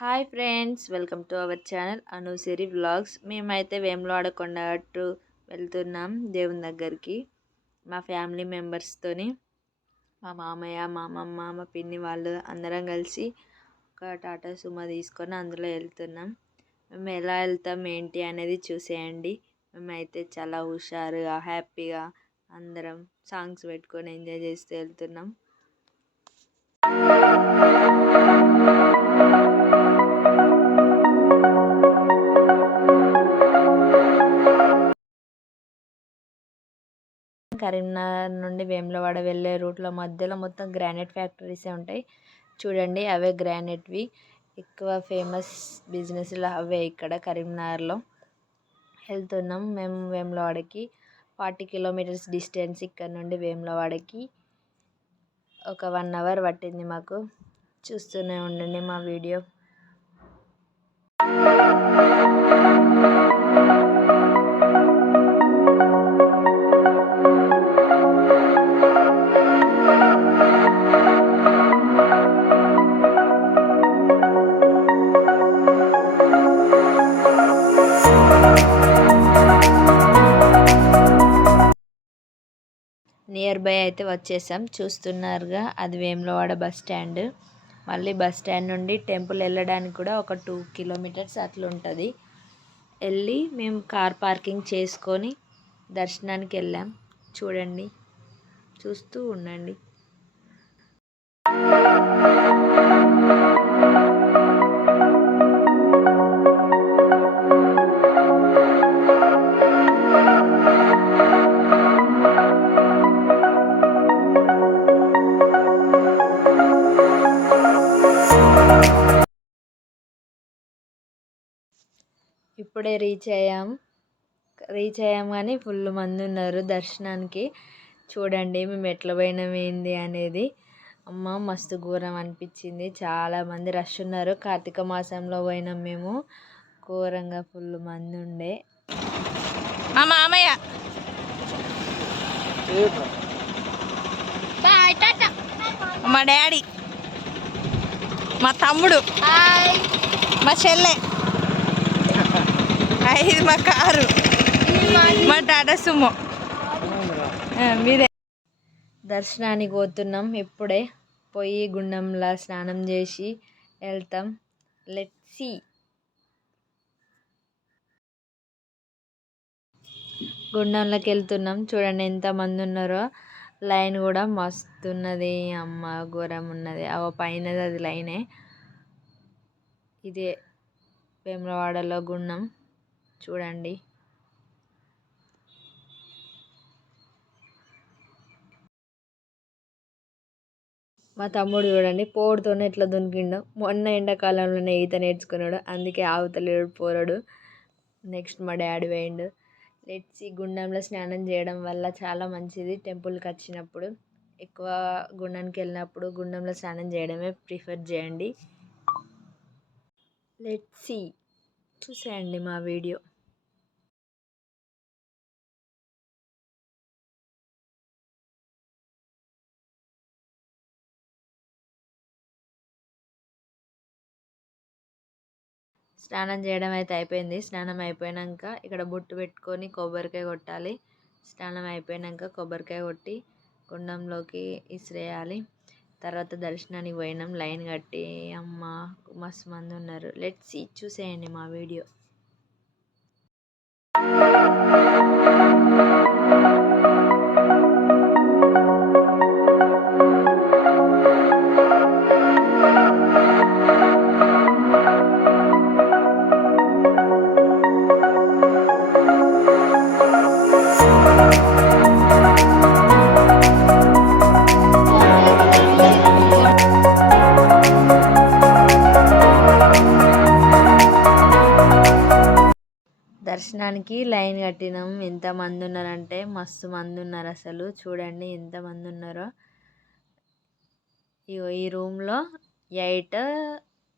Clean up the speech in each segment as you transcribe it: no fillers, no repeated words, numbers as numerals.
Hi friends, welcome to our channel Anusiri vlogs. మేమైతే వేములవాడ కొండ గట్టు వెళ్తున్నాం దేవుని దగ్గరికి మా ఫ్యామిలీ మెంబర్స్తోని. మా మామయ్య, మా అమ్మమ్మ, మా పిన్ని వాళ్ళు అందరం కలిసి ఒక టాటా సుమో తీసుకొని అందులో వెళ్తున్నాం. మేము ఎలా వెళ్తాం ఏంటి అనేది చూసేయండి. మేమైతే చాలా హుషారుగా హ్యాపీగా అందరం సాంగ్స్ పెట్టుకొని ఎంజాయ్ చేస్తూ వెళ్తున్నాం. కరీంనగర్ నుండి వేములవాడ వెళ్ళే రూట్లో మధ్యలో మొత్తం గ్రానైట్ ఫ్యాక్టరీసే ఉంటాయి చూడండి. అవే గ్రానైట్వి ఎక్కువ ఫేమస్ బిజినెస్లు అవే. ఇక్కడ కరీంనగర్లో వెళ్తున్నాం మేము వేములవాడకి. 40 కిలోమీటర్స్ డిస్టెన్స్ ఇక్కడ నుండి వేములవాడకి. ఒక 1 అవర్ పట్టింది మాకు. చూస్తూనే ఉండండి మా వీడియో. నియర్ బై అయితే వచ్చేసాం. చూస్తున్నారుగా, అది వేములవాడ బస్ స్టాండ్. మళ్ళీ బస్ స్టాండ్ నుండి టెంపుల్ వెళ్ళడానికి కూడా ఒక 2 కిలోమీటర్స్ అట్లుంటుంది. వెళ్ళి మేము కార్ పార్కింగ్ చేసుకొని దర్శనానికి వెళ్ళాం. చూడండి, చూస్తూ ఉండండి. ఇప్పుడే రీచ్ అయ్యాం కానీ ఫుల్ మంది ఉన్నారు దర్శనానికి. చూడండి మేము ఎట్లా పోయినాం ఏంది అనేది. అమ్మ మస్తు ఘోరం అనిపించింది. చాలామంది రష్ ఉన్నారు. కార్తీక మాసంలో పోయినాం మేము. ఘోరంగా ఫుల్ మంది ఉండే. మా మామయ్య, మా డాడీ, మా తమ్ముడు, మా చెల్లె, ఇది మా కారు, మా టాటా సుమో. మీరే. దర్శనానికి పోతున్నాం. ఇప్పుడే పోయి గుండంలో స్నానం చేసి వెళ్తాం. Let's see. గుండంలోకి వెళ్తున్నాం. చూడండి ఎంతమంది ఉన్నారో. లైన్ కూడా మస్తు ఉన్నది. అమ్మ ఘోరం ఉన్నది. పైన అది లైనే. ఇదే వేములవాడలో గుండం. చూడండి. మా తమ్ముడు చూడండి పోడుతోనే ఎట్లా దునికిండో. మొన్న ఎండాకాలంలోనే ఈత నేర్చుకున్నాడు, అందుకే ఆవుతలేడు పోరడు. నెక్స్ట్ మా డాడీ పోయిండు. లెట్స్ గుండంలో స్నానం చేయడం వల్ల చాలా మంచిది. టెంపుల్కి వచ్చినప్పుడు ఎక్కువ గుండానికి వెళ్ళినప్పుడు గుండంలో స్నానం చేయడమే ప్రిఫర్ చేయండి. లెట్స్ చూసేయండి మా వీడియో. స్నానం చేయడం అయితే అయిపోయింది. స్నానం అయిపోయాక ఇక్కడ బొట్టు పెట్టుకొని కొబ్బరికాయ కొట్టాలి. స్నానం అయిపోయాక కొబ్బరికాయ కొట్టి గుండంలోకి ఇసిరేయాలి. తర్వాత దర్శనానికి పోయినాం లైన్ కట్టి. అమ్మ మస్తు మంది ఉన్నారు. లెట్స్ చూసేయండి మా వీడియో. దర్శనానికి లైన్ కట్టినాం. ఎంతమంది ఉన్నారంటే మస్తు మంది ఉన్నారు. అసలు చూడండి ఎంతమంది ఉన్నారో. ఈ రూమ్లో 8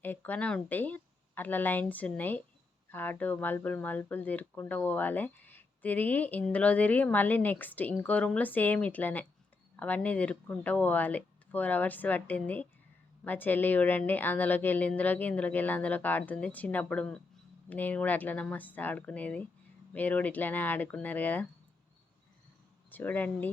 ఎక్కువనే ఉంటాయి. అట్లా లైన్స్ ఉన్నాయి. అటు మలుపులు తిరుక్కుంటూ పోవాలి. తిరిగి ఇందులో తిరిగి మళ్ళీ నెక్స్ట్ ఇంకో రూమ్లో సేమ్ ఇట్లనే అవన్నీ తిరుక్కుంటూ పోవాలి. 4 hours పట్టింది. మా చెల్లి చూడండి అందులోకి వెళ్ళి ఇందులోకి వెళ్ళి అందులోకి ఆడుతుంది. చిన్నప్పుడు నేను కూడా అట్లనే మస్తు ఆడుకునేది. మీరు కూడా ఇట్లానే ఆడుకున్నారు కదా చూడండి.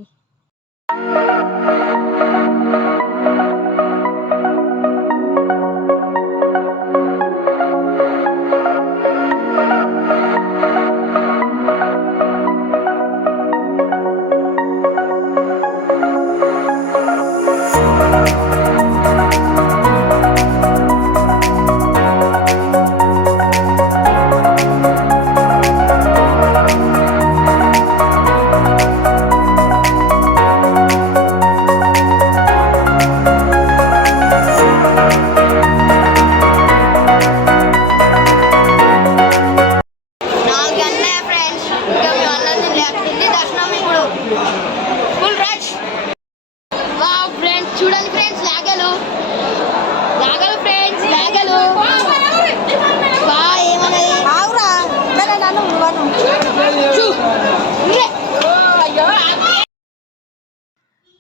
చూడండి ఫ్రెండ్స్ లాగలు ఫ్రెండ్స్ లాగలు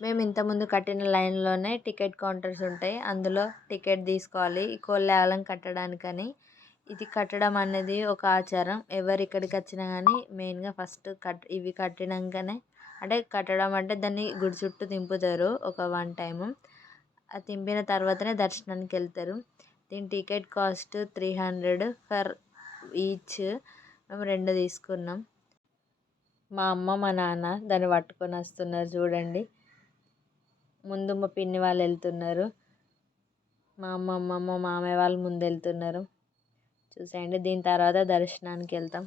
మేము ఇంతకుముందు కట్టిన లైన్లోనే టికెట్ కౌంటర్స్ ఉంటాయి. అందులో టికెట్ తీసుకోవాలి ఈ కోళ్ళేలం కట్టడానికని. ఇది కట్టడం అనేది ఒక ఆచారం. ఎవరు ఇక్కడికి వచ్చినా కానీ మెయిన్గా ఫస్ట్ ఇవి కట్టినాకనే, అంటే కట్టడం అంటే దాన్ని గుడి చుట్టూ తింపుతారు ఒక 1 టైము. అది తింపిన తర్వాతనే దర్శనానికి వెళ్తారు. దీని టికెట్ కాస్ట్ 300 ఫర్ ఈచ్. మేము 2 తీసుకున్నాం. మా అమ్మ మా నాన్న దాన్ని పట్టుకొని వస్తున్నారు చూడండి. ముందు మా పిన్ని వాళ్ళు వెళ్తున్నారు. మా అమ్మమ్మ మా మామయ్య వాళ్ళు ముందు వెళ్తున్నారు చూసేయండి. దీని తర్వాత దర్శనానికి వెళ్తాం.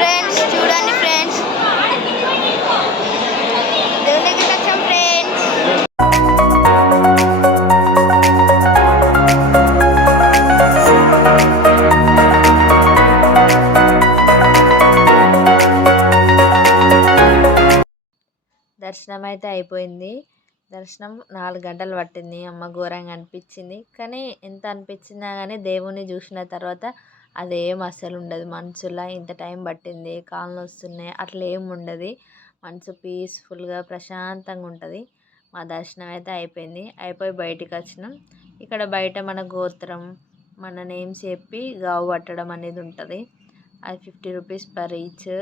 ఫ్రెండ్స్ చూడండి ఫ్రెండ్స్ దేవుని దగ్గరికి వచ్చాం ఫ్రెండ్స్. దర్శనం అయితే అయిపోయింది. దర్శనం 4 గంటలు పట్టింది. అమ్మ ఘోరంగా అనిపించింది. కానీ ఎంత అనిపించినా కానీ దేవుని చూసిన తర్వాత అదేం అస్సలు ఉండదు. మనసులో ఇంత టైం పట్టింది, కాళ్ళు నొస్తున్నాయి అట్లా ఏం ఉండదు. మనసు పీస్ఫుల్గా ప్రశాంతంగా ఉంటుంది. మా దర్శనం అయితే అయిపోయింది. అయిపోయి బయటికి వచ్చినాం. ఇక్కడ బయట మన గోత్రం మన నేమ్స్ చెప్పి గావు పట్టడం అనేది ఉంటుంది. అది 50 రూపీస్ పర్ ఈచ్.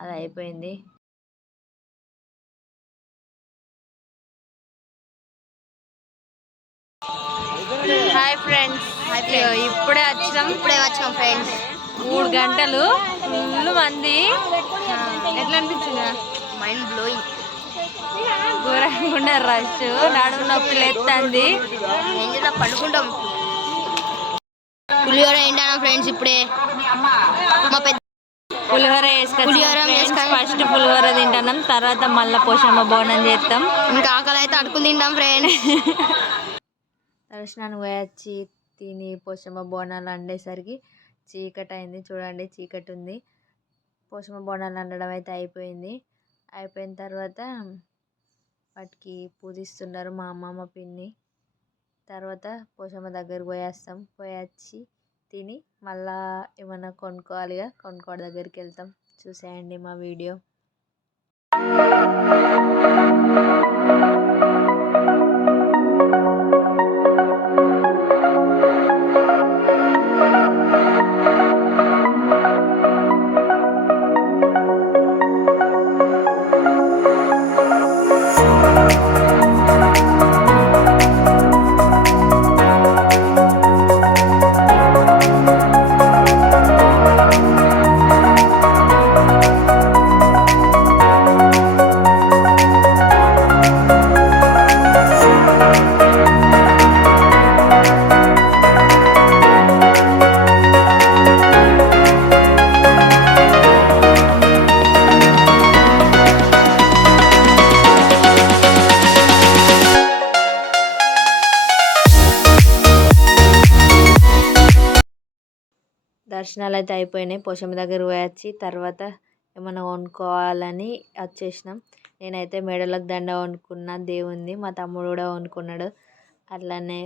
అది అయిపోయింది. హాయ్ ఫ్రెండ్స్, ఇప్పుడే వచ్చాం ఫ్రెండ్స్. 3 గంటలు ఫుల్ మంది. ఎట్లా అనిపించింది? Mind blowing. ఘోరంగా రష్, నడుము నొప్పి లేస్తుంది. ఏం చేద్దాం పడుకుంటాం. పులిహోర ఏంటన్నా ఫ్రెండ్స్ ఇప్పుడే మా పెద్ద పులిహోర వేసుకొని ఫస్ట్ పులిహోర తింటున్నాం. తర్వాత మళ్ళీ పోషమ్మ బోనం చేస్తాం. ఇంకా ఆకలి అయితే అడుకుని తింటాం ఫ్రెండ్స్. దర్శనానికి పోయొచ్చి తిని పోషమ్మ బోనాలు వండేసరికి చీకటి అయింది. చూడండి చీకటి ఉంది. పోషమ్మ బోనాలు వండడం అయితే అయిపోయింది. అయిపోయిన తర్వాత వాటికి పూజిస్తున్నారు మా అమ్మ మా పిన్ని. తర్వాత పోషమ్మ దగ్గరికి పోయేస్తాం. పోయొచ్చి తిని మళ్ళా ఏమన్నా కొనుక్కోవాలిగా, కొనుక్కోవడం దగ్గరికి వెళ్తాం. చూసేయండి మా వీడియో. దర్శనాలు అయితే అయిపోయినాయి. పోషమ్మ దగ్గర పోయి వచ్చి తర్వాత ఏమన్నా కొనుక్కోవాలని వచ్చేసినాం. నేనైతే మెడలకు దండ కొనుక్కున్న దేవుంది. మా తమ్ముడు కూడా కొనుక్కున్నాడు. అట్లనే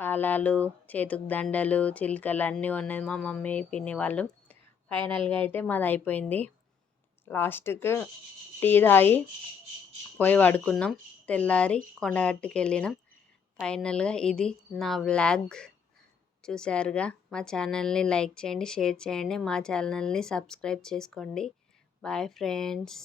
పాలాలు, చేతికి దండలు, చిలుకలు అన్నీ ఉన్నాయి మా మమ్మీ పిన్ని వాళ్ళు. ఫైనల్గా అయితే మాది అయిపోయింది. లాస్ట్కు టీ తాగి పోయి పడుకున్నాం. తెల్లారి కొండగట్టుకి వెళ్ళినాం. ఫైనల్గా ఇది నా వ్లాగ్. చూశారుగా. మా ఛానల్ని లైక్ చేయండి, షేర్ చేయండి, మా ఛానల్ని సబ్స్క్రైబ్ చేసుకోండి. Bye friends.